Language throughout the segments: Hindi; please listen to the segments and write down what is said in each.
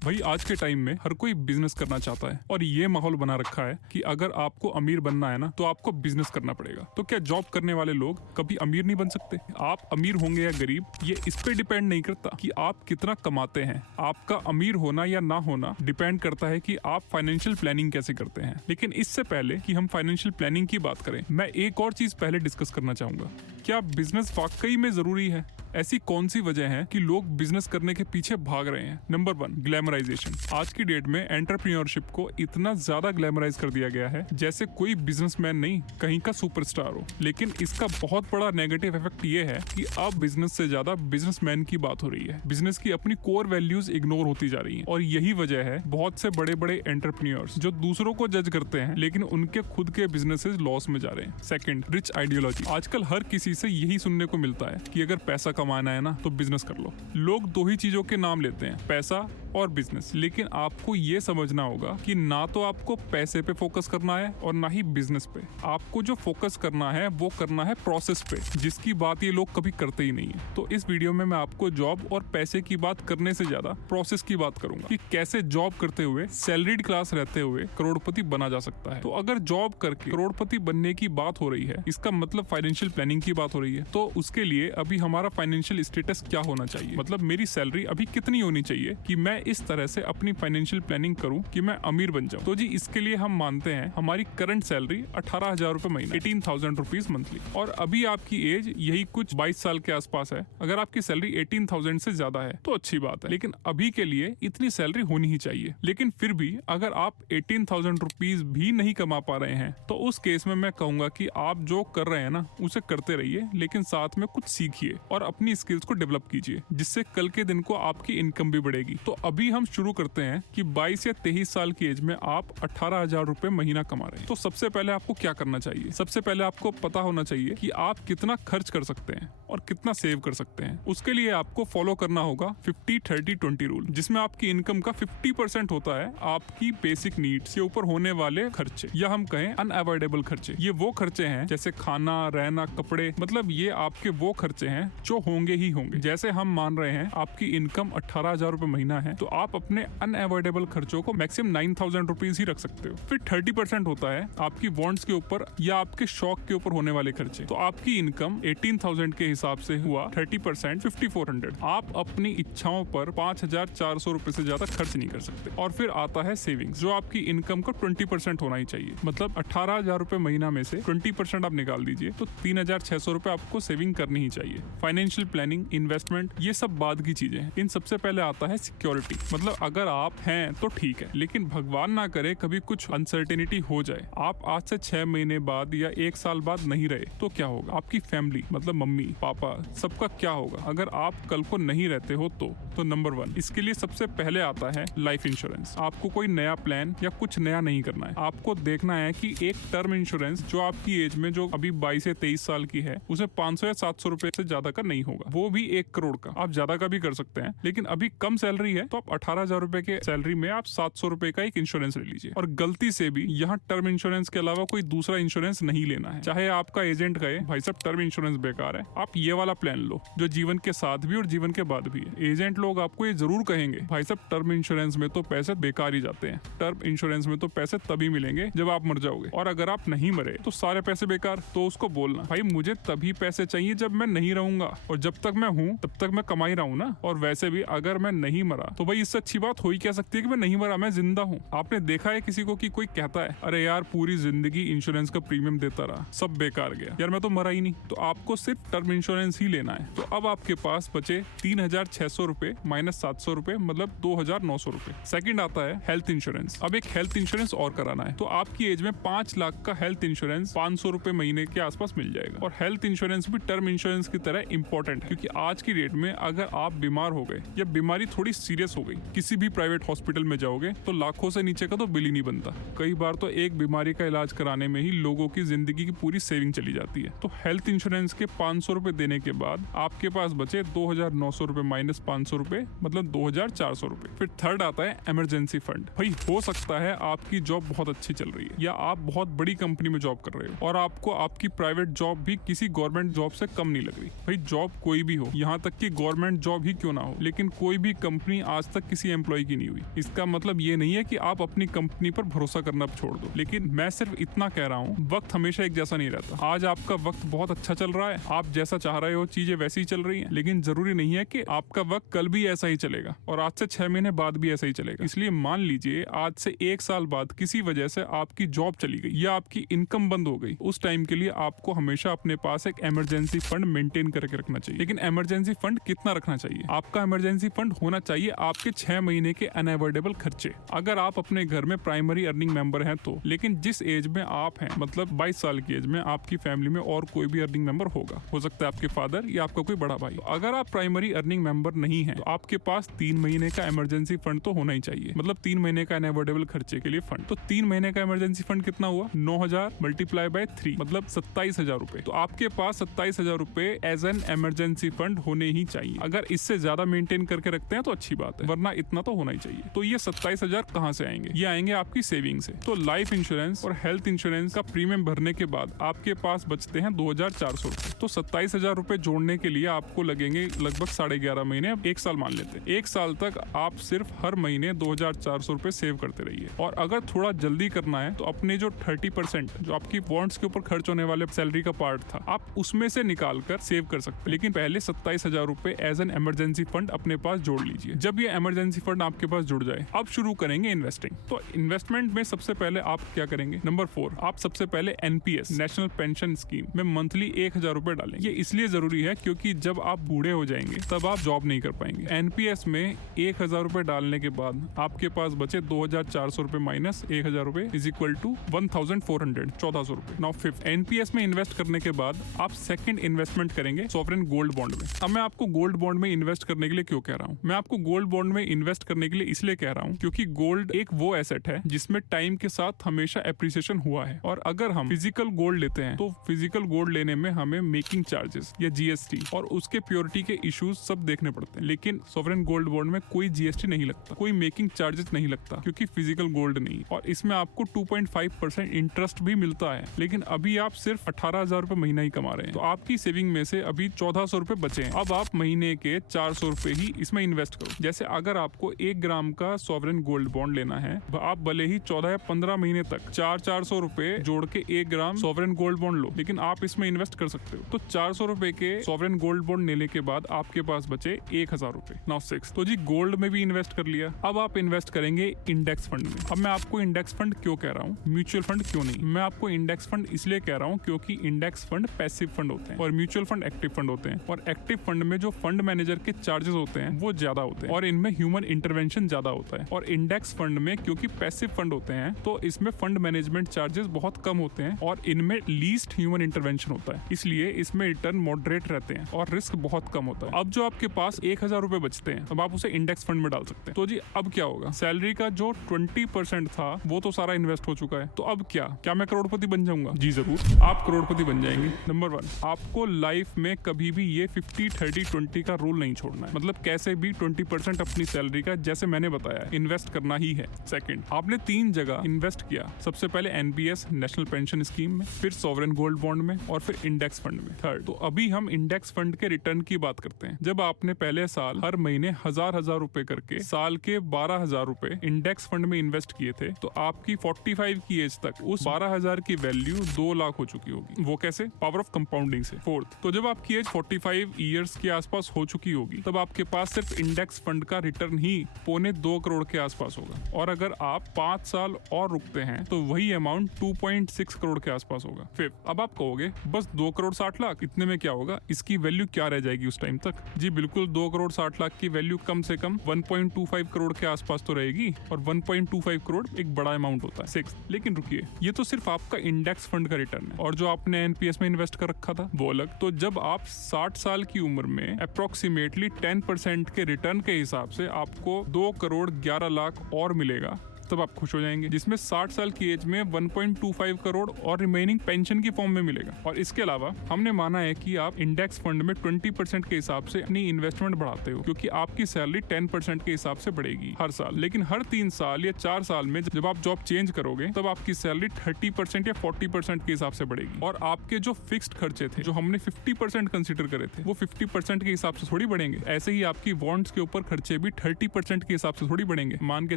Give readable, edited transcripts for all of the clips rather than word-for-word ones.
भाई आज के टाइम में हर कोई बिजनेस करना चाहता है और ये माहौल बना रखा है कि अगर आपको अमीर बनना है ना तो आपको बिजनेस करना पड़ेगा। तो क्या जॉब करने वाले लोग कभी अमीर नहीं बन सकते? आप अमीर होंगे या गरीब ये इस पे डिपेंड नहीं करता कि आप कितना कमाते हैं। आपका अमीर होना या ना होना डिपेंड करता है कि आप फाइनेंशियल प्लानिंग कैसे करते हैं। लेकिन इससे पहले कि हम फाइनेंशियल प्लानिंग की बात करें, मैं एक और चीज पहले डिस्कस करना चाहूंगा। क्या बिजनेस वाकई में जरूरी है? ऐसी कौन सी वजह है कि लोग बिजनेस करने के पीछे भाग रहे हैं? Number 1, glamorisation. आज की डेट में एंटरप्रेन्योरशिप को इतना ज्यादा ग्लैमराइज कर दिया गया है जैसे कोई बिजनेसमैन नहीं कहीं का सुपरस्टार हो। लेकिन इसका बहुत बड़ा नेगेटिव इफेक्ट ये है कि अब बिजनेस से ज्यादा बिजनेसमैन की बात हो रही है। बिजनेस की अपनी कोर वैल्यूज इग्नोर होती जा रही है और यही वजह है बहुत से बड़े बड़े एंटरप्रेन्योर्स जो दूसरों को जज करते हैं लेकिन उनके खुद के बिजनेसेस लॉस में जा रहे हैं। Second, rich ideology. आजकल हर किसी से यही सुनने को मिलता है कि अगर पैसा कमाना है ना तो बिजनेस कर लो। लोग दो ही चीजों के नाम लेते हैं, पैसा और बिजनेस। लेकिन आपको ये समझना होगा कि ना तो आपको पैसे पे फोकस करना है और ना ही बिजनेस पे। आपको जो फोकस करना है वो करना है प्रोसेस पे, जिसकी बात ये लोग कभी करते ही नहीं है। तो इस वीडियो में मैं आपको जॉब और पैसे की बात करने से ज्यादा प्रोसेस की बात करूंगा कि कैसे जॉब करते हुए, सैलरीड क्लास रहते हुए करोड़पति बना जा सकता है। तो अगर जॉब करके करोड़पति बनने की बात हो रही है, इसका मतलब फाइनेंशियल प्लानिंग की बात हो रही है। तो उसके लिए अभी हमारा फाइनेंशियल स्टेटस क्या होना चाहिए? मतलब मेरी सैलरी अभी कितनी होनी चाहिए कि मैं इस तरह से अपनी फाइनेंशियल प्लानिंग करूं कि मैं अमीर बन जाऊं। तो जी इसके लिए हम मानते हैं हमारी करंट सैलरी 18,000 रुपए महीना, 18,000 रुपीज मंथली। और अभी आपकी एज यही कुछ 22 साल के आसपास है। अगर आपकी सैलरी 18,000 से ज्यादा है तो अच्छी बात है, लेकिन अभी के लिए इतनी सैलरी होनी ही चाहिए। लेकिन फिर भी अगर आप 18,000 रुपीज भी नहीं कमा पा रहे हैं तो उस केस में मैं कहूंगा कि आप जो कर रहे हैं ना उसे करते रहिए, लेकिन साथ में कुछ सीखिए और अपनी स्किल्स को डेवलप कीजिए, जिससे कल के दिन को आपकी इनकम भी बढ़ेगी। तो अभी हम शुरू करते हैं कि 22 या 23 साल की एज में आप 18,000 रुपए महीना कमा रहे हैं। तो सबसे पहले आपको क्या करना चाहिए? सबसे पहले आपको पता होना चाहिए कि आप कितना खर्च कर सकते हैं और कितना सेव कर सकते हैं। उसके लिए आपको फॉलो करना होगा 50-30-20 रूल, जिसमें आपकी इनकम का 50% होता है आपकी बेसिक नीड्स के ऊपर होने वाले खर्चे, या हम कहें अनअवॉइडेबल खर्चे। ये वो खर्चे हैं जैसे खाना, रहना, कपड़े, मतलब ये आपके वो खर्चे हैं जो होंगे ही होंगे। जैसे हम मान रहे हैं आपकी इनकम 18,000 रुपए महीना है तो आप अपने अनअवॉइडेबल खर्चों को मैक्सिमम 9,000 रुपीज ही रख सकते हो। फिर 30% होता है आपकी वांट्स के ऊपर या आपके शौक के ऊपर होने वाले खर्चे। तो आपकी इनकम 18,000 के हिसाब से हुआ 30% 5400। आप अपनी इच्छाओं पर 5,400 रुपए से ज्यादा खर्च नहीं कर सकते। और फिर आता है सेविंग्स, जो आपकी इनकम का 20% होना ही चाहिए। मतलब 18,000 रुपए महीना में से 20% आप निकाल दीजिए तो 3,600 रुपए आपको सेविंग करनी ही चाहिए। फाइनेंशियल प्लानिंग, इन्वेस्टमेंट, ये सब बाद की चीजें हैं। इन सबसे पहले आता है सिक्योरिटी। मतलब अगर आप हैं तो ठीक है, लेकिन भगवान ना करे कभी कुछ अनसर्टेनिटी हो जाए, आप आज से 6 महीने बाद या 1 साल बाद नहीं रहे तो क्या होगा? आपकी फैमिली, मतलब मम्मी पापा, सबका क्या होगा अगर आप कल को नहीं रहते हो? तो नंबर 1, इसके लिए सबसे पहले आता है लाइफ इंश्योरेंस। आपको कोई नया प्लान या कुछ नया नहीं करना है। आपको देखना है कि एक टर्म इंश्योरेंस जो आपकी एज में, जो अभी 22 से 23 साल की है, उसे 500 या 700 रुपए से ज्यादा का नहीं होगा। वो भी 1 करोड़ का। आप ज्यादा का भी कर सकते हैं, लेकिन अभी कम सैलरी है तो आप 18,000 रुपए के सैलरी में आप 700 रुपए का एक इंश्योरेंस ले लीजिए। और गलती से भी यहाँ टर्म इंश्योरेंस के अलावा कोई दूसरा इंश्योरेंस नहीं लेना है। चाहे आपका एजेंट कहे भाई साहब टर्म इंश्योरेंस बेकार है, आप ये वाला प्लान लो जो जीवन के साथ भी और जीवन के बाद भी है। एजेंट लोग आपको ये जरूर कहेंगे भाई साहब टर्म इंश्योरेंस में तो पैसे बेकार ही जाते हैं, टर्म इंश्योरेंस में तो पैसे तभी मिलेंगे जब आप मर जाओगे, और अगर आप नहीं मरे तो सारे पैसे बेकार। तो उसको बोलना भाई मुझे तभी पैसे चाहिए जब मैं नहीं रहूंगा, और जब तक मैं हूँ तब तक मैं कमा ही रहा हूँ ना। और वैसे भी अगर मैं नहीं मरा तो भाई इससे अच्छी बात हो ही क्या सकती है कि मैं नहीं मरा, मैं जिंदा हूँ। आपने देखा है किसी को कि कोई कहता है अरे यार पूरी जिंदगी इंश्योरेंस का प्रीमियम देता रहा, सब बेकार गया, यार मैं तो मरा ही नहीं। तो आपको सिर्फ टर्म इंश्योरेंस ही लेना है। तो अब आपके पास बचे 3,600 रुपए माइनस 700 रुपए, मतलब 2,900 रुपए। सेकंड आता है हेल्थ इंश्योरेंस। अब एक हेल्थ इंश्योरेंस और कराना है तो आपकी एज में 5 लाख का हेल्थ इंश्योरेंस 500 रुपए महीने के आसपास मिल जाएगा। और हेल्थ इंश्योरेंस भी टर्म इंश्योरेंस की तरह इंपॉर्टेंट है, क्योंकि आज की डेट में अगर आप बीमार हो गए या बीमारी थोड़ी सीरियस हो गई, किसी भी प्राइवेट हॉस्पिटल में जाओगे तो लाखों से नीचे का तो बिल ही नहीं बनता। कई बार तो एक बीमारी का इलाज कराने में ही लोगों की जिंदगी की पूरी सेविंग चली जाती है। तो हेल्थ इंश्योरेंस के 500 रुपए देने के बाद आपके पास बचे 2,900 रुपए माइनस 500 रुपए, मतलब 2,400 रुपए। फिर थर्ड आता है इमरजेंसी फंड। भाई हो सकता है आपकी जॉब बहुत अच्छी चल रही है या आप बहुत बड़ी कंपनी में जॉब कर रहे हो और आपको आपकी प्राइवेट जॉब भी किसी गवर्नमेंट जॉब से कम नहीं लग रही। भाई जॉब कोई भी हो, यहाँ तक कि गवर्नमेंट जॉब ही क्यों ना हो, लेकिन कोई भी कंपनी आज तक किसी एम्प्लॉय की नहीं हुई। इसका मतलब ये नहीं है कि आप अपनी कंपनी पर भरोसा करना छोड़ दो, लेकिन मैं सिर्फ इतना कह रहा हूँ, वक्त हमेशा एक जैसा नहीं रहता। आज आपका वक्त बहुत अच्छा चल रहा है, आप जैसा चाह रहे हो चीजें वैसी ही चल रही हैं, लेकिन जरूरी नहीं है कि आपका वक्त कल भी ऐसा ही चलेगा और आज से 6 महीने बाद भी ऐसा ही चलेगा। इसलिए मान लीजिए आज से 1 साल बाद किसी वजह से आपकी जॉब चली गई या आपकी इनकम बंद हो गई, उस टाइम के लिए आपको हमेशा अपने पास एक इमरजेंसी फंड मेंटेन करके रखना चाहिए। लेकिन इमरजेंसी फंड कितना रखना चाहिए? आपका इमरजेंसी फंड होना चाहिए आपके 6 महीने के अनअवॉइडेबल खर्चे। अगर आप अपने घर में प्राइमरी अर्निंग मेंबर हैं तो, लेकिन जिस एज में आप हैं, मतलब 22 साल की एज में, आपकी फैमिली में और कोई भी अर्निंग मेंबर होगा, हो सकता है आपके फादर या आपका कोई बड़ा भाई। तो अगर आप प्राइमरी अर्निंग मेंबर नहीं है तो आपके पास 3 महीने का इमरजेंसी फंड तो होना ही चाहिए, मतलब 3 महीने का अनअवॉइडेबल खर्चे के लिए फंड। तो 3 महीने का इमरजेंसी फंड कितना हुआ? 9,000 मल्टीप्लाई बाय 3, मतलब 27,000 रुपए। तो आपके पास 27,000 रुपए एज एन इमरजेंसी फंड होने ही चाहिए। अगर इससे ज्यादा मेंटेन करके रखते हैं तो अच्छी बात है, वरना इतना तो होना ही चाहिए। तो ये 27,000 कहाँ से आएंगे? ये आएंगे आपकी सेविंग से। तो लाइफ इंश्योरेंस और हेल्थ इंश्योरेंस का प्रीमियम भरने के बाद आपके पास बचते हैं 2,400 रुपए। तो 27,000 रुपए जोड़ने के लिए आपको लगेंगे लगभग 11.5 महीने, 1 साल मान लेते हैं। 1 साल तक आप सिर्फ हर महीने 2,400 रुपए सेव करते रहिए। और अगर थोड़ा जल्दी करना है तो अपने जो 30% जो आपकी बॉन्ड्स के ऊपर खर्च होने वाले सैलरी का पार्ट था, आप उसमें से निकाल कर सेव कर सकते हैं। लेकिन पहले 27,000 रुपए एज एन इमरजेंसी फंड अपने पास जोड़ लीजिए। जब ये इमरजेंसी फंड आपके पास जुड़ जाए, अब शुरू करेंगे इन्वेस्टिंग। तो इन्वेस्टमेंट में सबसे पहले आप क्या करेंगे? नंबर 4, आप सबसे पहले एनपीएस, नेशनल पेंशन स्कीम में मंथली 1,000 रुपए डालें। ये इसलिए जरूरी है क्योंकि जब आप बूढ़े हो जाएंगे तब आप जॉब नहीं कर पाएंगे। एनपीएस में 1,000 रुपए डालने के बाद आपके पास बचे 2,400 रुपए माइनस 1,000 रुपए इज इक्वल टू 1,400, 1,400 रुपए। नाउ 5th, एनपीएस में इन्वेस्ट करने के बाद आप सेकंड इन्वेस्टमेंट करेंगे सॉवरेन गोल्ड बॉन्ड में। अब मैं आपको गोल्ड बॉन्ड में इन्वेस्ट करने के लिए क्यों कह रहा हूँ? मैं आपको गोल्ड बॉन्ड में इन्वेस्ट करने के लिए इसलिए कह रहा हूँ क्योंकि गोल्ड एक वो एसेट है जिसमें टाइम के साथ हमेशा एप्रिसिएशन हुआ है। और अगर हम फिजिकल गोल्ड लेते हैं तो फिजिकल गोल्ड लेने में हमें मेकिंग चार्जेस या जीएसटी और उसके प्योरिटी के इश्यूज सब देखने पड़ते हैं। लेकिन सॉवरेन गोल्ड बॉन्ड में कोई जीएसटी नहीं लगता, कोई मेकिंग चार्जेस नहीं लगता क्योंकि फिजिकल गोल्ड नहीं। और इसमें आपको 2.5% इंटरेस्ट भी मिलता है। लेकिन अभी आप सिर्फ 18,000 रुपए महीना ही कमा रहे हैं, तो आपकी सेविंग में से अभी 1,400 रुपए बचे हैं। अब आप महीने के 400 रुपए ही इसमें इन्वेस्ट करो। जैसे अगर आपको 1 ग्राम का सॉवरेन गोल्ड बॉन्ड लेना है, आप भले ही 14 या 15 महीने तक 400 रुपए जोड़ के 1 ग्राम सॉवरेन गोल्ड बॉन्ड लो, लेकिन आप इसमें इन्वेस्ट कर सकते हो। तो 400 रुपए के सॉवरेन गोल्ड बॉन्ड लेने के बाद आपके पास बचे 1,000 रुपए। नाउ 6, तो जी गोल्ड में भी इन्वेस्ट कर लिया। अब आप इन्वेस्ट करेंगे इंडेक्स फंड में। अब मैं आपको इंडेक्स फंड क्यों कह रहा हूँ, म्यूचुअल फंड क्यों नहीं? मैं आपको इंडेक्स फंड इसलिए कह रहा हूँ क्योंकि इंडेक्स फंड पैसिव फंड होते हैं और म्यूचुअल फंड एक्टिव फंड होते हैं। और एक्टिव फंड में जो फंड मैनेजर के चार्जेस होते हैं वो ज्यादा होते हैं और इनमें ह्यूमन इंटरवेंशन ज्यादा होता है। और इंडेक्स फंड में क्योंकि पैसिव फंड होते हैं तो इसमें फंड मैनेजमेंट चार्जेस बहुत कम होते हैं और इनमें लीस्ट ह्यूमन इंटरवेंशन होता है, इसलिए इसमें रिटर्न मॉडरेट रहते हैं और रिस्क बहुत कम होता है। अब जो आपके पास 1,000 रुपए बचते हैं, अब आप उसे इंडेक्स फंड में डाल सकते हैं। तो जी अब क्या होगा? सैलरी का जो 20% था वो तो सारा इन्वेस्ट हो चुका है। तो अब क्या मैं करोड़पति बन जाऊंगा? जी जरूर, आप करोड़पति बन जाएंगे। नंबर 1, आपको लाइफ में कभी भी ये 50-30-20 का रूल नहीं छोड़ना है, मतलब कैसे भी 20% अपनी सैलरी का, जैसे मैंने बताया, इन्वेस्ट करना ही है। सेकंड, आपने 3 जगह इन्वेस्ट किया, सबसे पहले एनपीएस, नेशनल पेंशन स्कीम में, फिर सॉवरेन गोल्ड बॉन्ड में और फिर इंडेक्स फंड में। थर्ड, तो अभी हम इंडेक्स फंड के रिटर्न की बात करते हैं। जब आपने पहले साल हर महीने 1,000 रुपए करके साल के 12,000 रुपए इंडेक्स फंड में इन्वेस्ट किए थे, तो आपकी 45 की एज तक उस 12,000 की वैल्यू 2 लाख हो चुकी होगी। वो कैसे? पावर ऑफ कंपाउंडिंग से। फोर्थ, तो जब आपकी एज 45 ईयर्स के आसपास हो चुकी होगी तब आपके पास सिर्फ इंडेक्स फंड का रिटर्न ही 2.25 करोड़ के आसपास होगा। और अगर आप 5 साल और रुकते हैं तो वही अमाउंट 2.6 करोड़ के आसपास होगा। फिफ्थ, अब आप कहोगे बस 2 करोड़ 60 लाख, इतने में क्या होगा? इसकी वैल्यू क्या रह जाएगी उस टाइम तक? जी बिल्कुल, 2 करोड़ 60 लाख की वैल्यू कम से कम 1.25 करोड़ के आसपास तो रहेगी और 1.25 करोड़ एक बड़ा अमाउंट होता है। सिक्स, लेकिन रुकिए, ये तो सिर्फ आपका इंडेक्स फंड का रिटर्न है और जो आपने एनपीएस में इन्वेस्ट कर रखा था वो अलग। तो जब आप 60 साल की उम्र में अप्रोक्सीमेटली 10% के रिटर्न के हिसाब से आपको 2 करोड़ 11 लाख और मिलेगा तब आप खुश हो जाएंगे, जिसमें 60 साल की एज में 1.25 करोड़ और रिमेनिंग पेंशन की फॉर्म में मिलेगा। और इसके अलावा हमने माना है कि आप इंडेक्स फंड में 20% के हिसाब से अपनी इन्वेस्टमेंट बढ़ाते हो, क्योंकि आपकी सैलरी 10% के हिसाब से बढ़ेगी हर साल। लेकिन हर 3 साल या 4 साल में जब आप जॉब चेंज करोगे तब आपकी सैलरी 30% या 40% के हिसाब से बढ़ेगी। और आपके जो फिक्स्ड खर्चे थे, जो हमने 50% कंसिडर करे थे, वो 50% के हिसाब से थोड़ी बढ़ेंगे। ऐसे ही आपकी बॉन्ड्स के ऊपर खर्चे भी 30% के हिसाब से थोड़ी बढ़ेंगे। मान के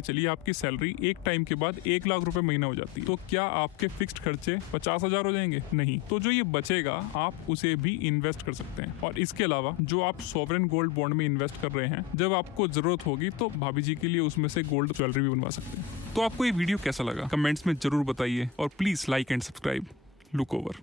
चलिए आपकी सैलरी एक टाइम के बाद 1 लाख रुपए महीना हो जाती है, तो क्या आपके फिक्स्ड खर्चे 50,000 हो जाएंगे? नहीं। तो जो ये बचेगा आप उसे भी इन्वेस्ट कर सकते हैं। और इसके अलावा जो आप सॉवरेन गोल्ड बॉन्ड में इन्वेस्ट कर रहे हैं, जब आपको जरूरत होगी तो भाभी जी के लिए उसमें से गोल्ड ज्वेलरी भी बनवा सकते हैं। तो आपको ये वीडियो कैसा लगा कमेंट्स में जरूर बताइए, और please like and subscribe look over.